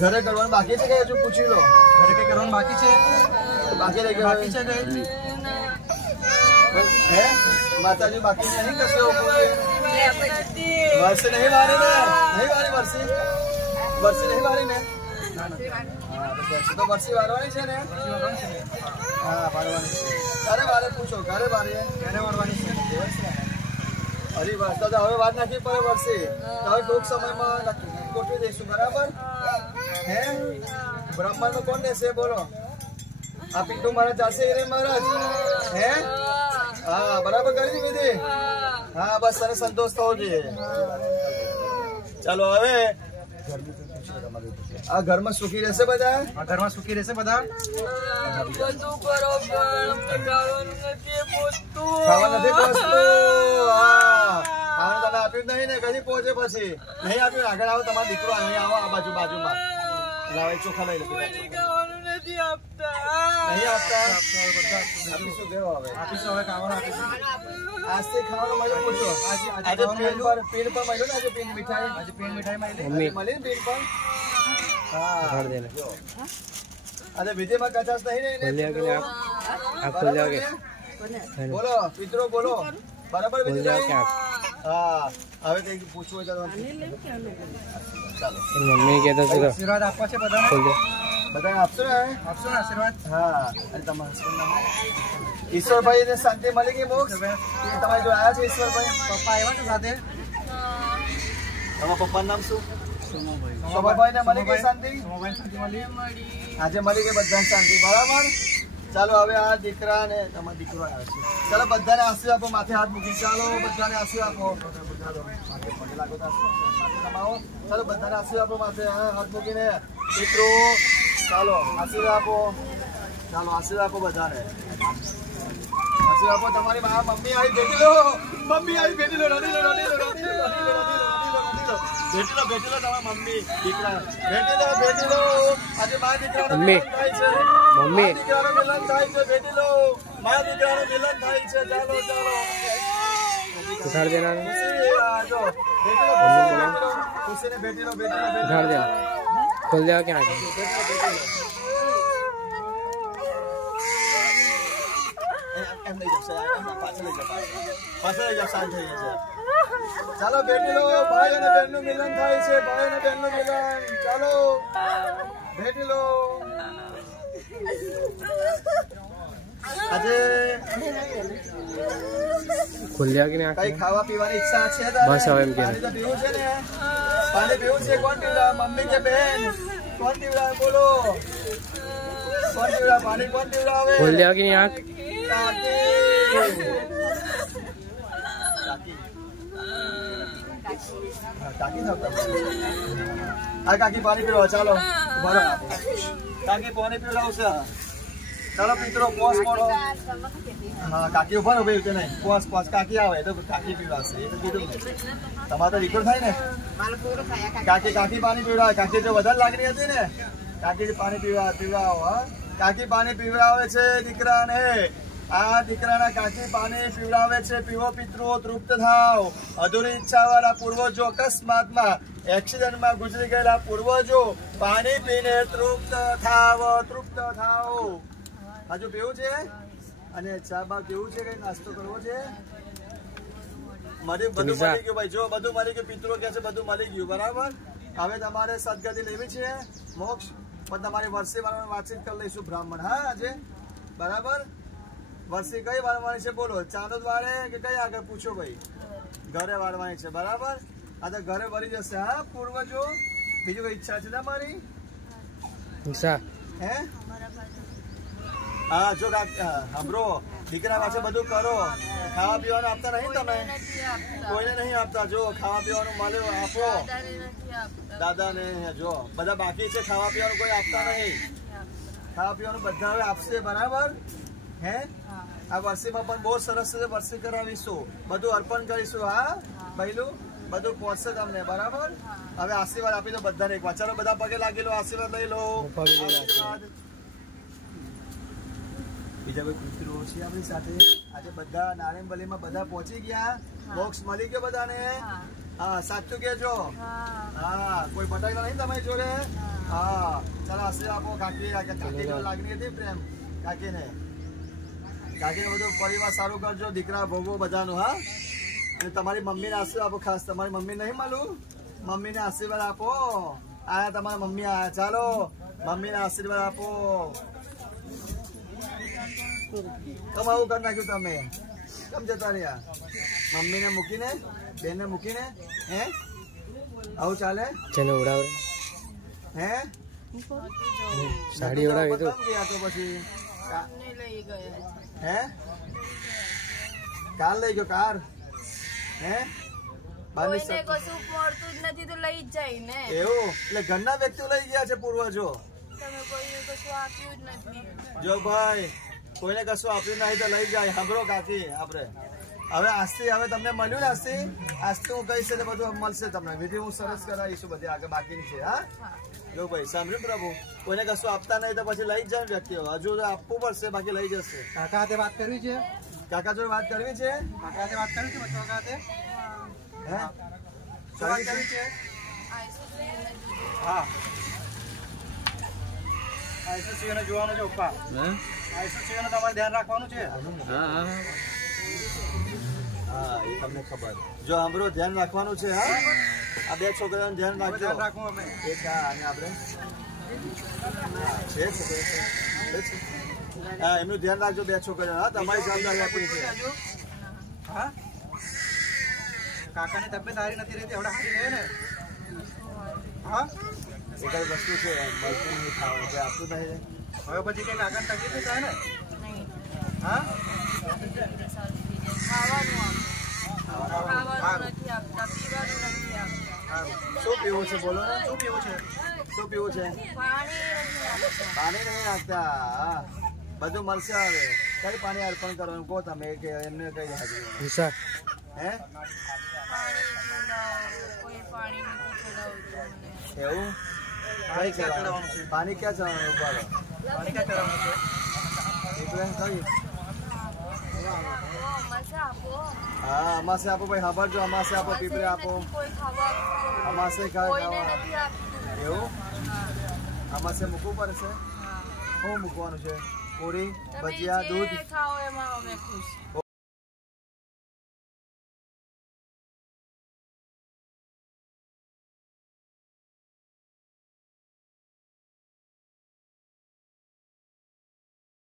ઘરે કરવાનું બાકી છે કે હજુ પૂછી લો? ઘરે કઈ કરવાનું બાકી છે? બાકી રહી ગયું બાકી છે કઈ? હે માતાજી બાકી નહીં કશો? વર્ષે નહીં વાળી ને? નહીં વાળી વર્ષી? વર્ષી નહીં વાળી ને? તો વર્ષી વાળવાની છે ને? હા વાળવાની છે. ઘરે વારે પૂછો. ઘરે વાળી ઘરે વાળવાની છે. અરે બસ તો હવે વાત નાખી પડે વર્ષી. હવે ટૂંક સમયમાં ગોઠવી દઈશું બરાબર? હે બ્રહ્માંડ કોણ દેશે બોલો? આ પિન્ટુ મહારાજ ચાલશે હિરે મહારાજ? હે હા બરાબર કરી દીધી. હા બસ તને સંતોષ થવો જોઈએ. ચાલો હવે આ ઘરમાં સુખી રહેશે બધા? આ ઘરમાં સુખી રહેશે બધા? ખાવા નથી પહોંચતું. હા તને આપ્યું જ નહીં ને કદી પહોંચે પછી નહીં આપ્યું. આગળ આવો તમારો દીકરો અહીં આવો આ બાજુમાં લાવે ચોખા લઈ લો. નહીં આપતા આપીશું કેવો હવે? આપીશું હવે ખાવાનું આપીશું. આજથી ખાવાનું મળ્યો પૂછો. આજે પીણ પર મળ્યો ને? આજે પીણ મીઠાઈ આજે પીણ મીઠાઈ મળી ને પીણ પર? હા અરે વિધિમાં કચાશ નહીં ને? બોલો પિત્રો બોલો બરાબર વિધિ? હા હવે કઈ પૂછવું હોય તો ચાલો. મમ્મી કહેતા છે આશીર્વાદ આપવા છે બધાને? બધા આપશો ને? આપશો ને આશીર્વાદ? હા અને તમારા ઈશ્વરભાઈ ને શાંતિ મળી ગઈ? મોક્ષ તમારી જો આવ્યા છે ઈશ્વરભાઈ? પપ્પા આવ્યા છે સાથે? તમારા પપ્પાનું નામ શું? સોમાભાઈ ને મળી ગઈ શાંતિ? આજે મળી ગઈ બધાને શાંતિ બરાબર? ચાલો હવે આ દીકરા ને તમારા દીકરો આવે છે. ચાલો બધાને આશીર્વાદ આપો. માથે હાથ મૂકી ચાલો બધાને આશીર્વાદ આપો. ચાલો બધાને આશીર્વાદ આપો. માથે હાથ મૂકીને દીકરો ચાલો આશીર્વાદ આપો. ચાલો આશીર્વાદ આપો બધાને. આશીર્વાદ આપો. તમારી મમ્મી આવી ભેટી લો. મમ્મી આવી ભેટી લો. રડી લો રડી લો રડી લો રડી લો ભેટી લો ભેટી લો તમારા મમ્મી દીકરા ભેટી લો. આજે મા દીકરાનો મિલન થાય છે. મમ્મી દીકરાનો મિલન થાય છે. ભેટી લો. મા દીકરાનો મિલન થાય છે. ચાલો ચાલો ઉઠાડ દેના જો ભેટી લો. ખુશીને ભેટી લો ભેટી લો ઉઠાડ દેના. ખોલ દે ક્યાં છે? એમ લઈ જશે પાછળ લઈ જશે પાછળ લઈ જશે શાંત થઈ જશે. ચાલો ભેટી લો. ભાઈ અને બહેન નું મિલન થાય છે. ભાઈ અને બહેન નું મિલન. ચાલો ભેટી લો. આજે ખુલ્યા કે નહીં? કઈ ખાવા પીવાની ઈચ્છા છે? બસ હવે એમ કે પાણી પીવું છે ને? પાણી પીવું છે. કોણ પીવડાવે? મમ્મી કે બેન? કોણ પીવડાવે બોલો? કોણ પીવડાવે પાણી? કોણ પીવડાવે? ખુલ્યા કે નહીં આંખ? કાકી આ કાકી પાણી પીવડાવો. ચાલો કાકી પાણી પીવડાવશે. ચાલો મિત્રો પોસ પડો. હા કાકી ઉભા રહો ભાઈ નહીં. પોસ પોસ કાકી આવે તો કાકી પીવડાવશે. એ તો કીધું તમારે તો દીકરો થાય ને. કાકી કાકી પાણી પીવડાવે. કાકી જો વધારે લાગણી હતી ને કાકી પાણી પીવડાવો. હા કાકી પાણી પીવડાવે છે દીકરાને. આ દીકરાના કાકી પાણી પીવડાવે છે. પીવો પિતૃઓ તૃપ્ત થાવ. અધૂરી ઈચ્છા વાળા પૂર્વજો અકસ્માતમાં એક્સિડન્ટમાં ગુજરી ગયેલા પૂર્વજો પાણી પીને તૃપ્ત થાવ. તૃપ્ત થાવ. હજુ પીવું છે? અને ચા બા પીવું છે? કઈ નાસ્તો કરવો છે? બધું મળી ગયું ભાઈ. જો બધું મળી ગયું. પિતૃઓ કે છે બધું મળી ગયું બરાબર. હવે તમારે સદગતિ લેવી છે મોક્ષ. પણ તમારી વર્ષી વાળાને વાતચીત કરી લઈશું બ્રાહ્મણ. હા આજે બરાબર. વર્ષી કઈ વાળવાની છે બોલો? ચાંદોદ વાળે કે કઈ આગળ પૂછો ભાઈ? ઘરે વાળવાની છે બરાબર. આ તો ઘરે વળી જશે. હા પૂર્વજો બીજું કઈ ઈચ્છા છે તમારી? હે હા જો સાંભળો દીકરા પાસે બધું કરો. ખાવા પીવાનું આપતા નહીં તમે? કોઈને નહીં આપતા. જો ખાવા પીવાનું મળ્યું આપો. દાદા ને જો બધા બાકી છે. ખાવા પીવાનું કોઈ આપતા નહીં. ખાવા પીવાનું બધા હવે આપશે બરાબર. હે આ વર્ષીમાં પણ બહુ સરસ છે. વર્ષી કરાવીશું. બધું અર્પણ કરીશું. હા પહેલું બધું પહોંચશે તમને બરાબર. હવે આશીર્વાદ આપી દો બધાને એક વાર. ચાલો બધા પગે લાગી લો. આશીર્વાદ લઈ લો. આશીર્વાદ. બીજા કોઈ પિતૃઓ છે આપણી સાથે? આજે બધા નારેંબલીમાં બધા પહોંચી ગયા. મોક્ષ મળી ગયો બધાને. હા સાચું કેજો હા કોઈ બટાકા નહીં તમારી જોડે હા ચાલો આશીર્વાદ આપો કાકી કાકી જો લાગણી હતી પ્રેમ કાકીને બધું પરિવાર સારું કરજો દીકરા ભોગવો બધાનું હા અને તમારી મમ્મીને આશીર્વાદ આપો ખાસ તમારી મમ્મી નહીં મળું મમ્મીને આશીર્વાદ આપો આયા તમારા મમ્મી આયા ચાલો મમ્મીને આશીર્વાદ આપો કેમ આવું કરી નાખ્યું તમે કેમ જતા રહ્યા મમ્મીને મૂકીને બેનને મૂકીને હે આવું ચાલે જેને ઉડાવે હે સાડી ઉડાવી તો ગયા તો પછી હે કાર લઈ ગયો કાર હે કોઈને કશું મળતું જ નથી તો લઈ જ જાય ને એવું એટલે ઘરના વ્યક્તિઓ લઈ ગયા છે પૂર્વજો તમે કોઈને કશું આપ્યું જ નથી જો ભાઈ કોઈને કશું આપ્યું નહીં તો લઈ જાય સાંભળો કાકી આપણે હવે આજથી હવે તમને મળ્યું ને આજથી હું કહીશ એટલે બધું મળશે તમને વિધિ હું સરસ કરાવીશું બધી આગળ બાકીની છે હા જો ભાઈ સાંભળ્યું પ્રભુ કોઈને કશું આપતા નહીં તો પછી લઈ જ જાય વ્યક્તિઓ હજુ આપવું પડશે બાકી લઈ જશે કાકા હાથે વાત કરવી છે કાકા જોડે વાત કરવી છે કાકા હાથે વાત કરવી છે કાકા હાથે હે વાત કરવી છે હા આઈસીસીને જોવાનું છે ઉપા આઈસીસીને તમારે ધ્યાન રાખવાનું છે હા એ તમને ખબર જો સાંભળો ધ્યાન રાખવાનું છે હા આ બે છોકરાઓનું ધ્યાન રાખજો રાખવું અમે એક અને આપણે છે હા એમનું ધ્યાન રાખજો બે છોકરીઓ હા તમારી જવાબદારી આપી છે હા કાકાની તબિયત સારી નથી રહેતી હવે હારી રહે ને હા એક જ વસ્તુ છે મળતું નહીં ખાવાનું છે આપતું નહીં હવે પછી કઈ કાકાને તકલીફ નહીં થાય ને નહીં હા ખાવાનું નથી આપતા પીવાનું નથી આપતા શું પીવું છે બોલો ને શું પીવું છે શું પીવું છે પાણી નથી આપતા પાણી નહીં નાખતા હા બધું મળશે હવે કઈ પાણી અર્પણ કરવાનું કહો તમે કે એમને કઈ હાજરી હે કોઈ પાણી નથી ચડાવતું એવું કઈ ચલાવવાનું છે પાણી ક્યાં ચલાવવાનું ઉપાડો પાણી ક્યાં કરવાનું છે એટલે કઈ અમાસે આપો હા અમાસે આપો ભાઈ સાંભળજો અમાસે આપો પીપરે આપો કોઈ ખાવા અમાસે કોઈને નથી આપતું એવું અમાસે મૂકવું પડશે શું મૂકવાનું છે પૂરી ભજીયા દૂધ ખાઓ એમાં અમે ખુશ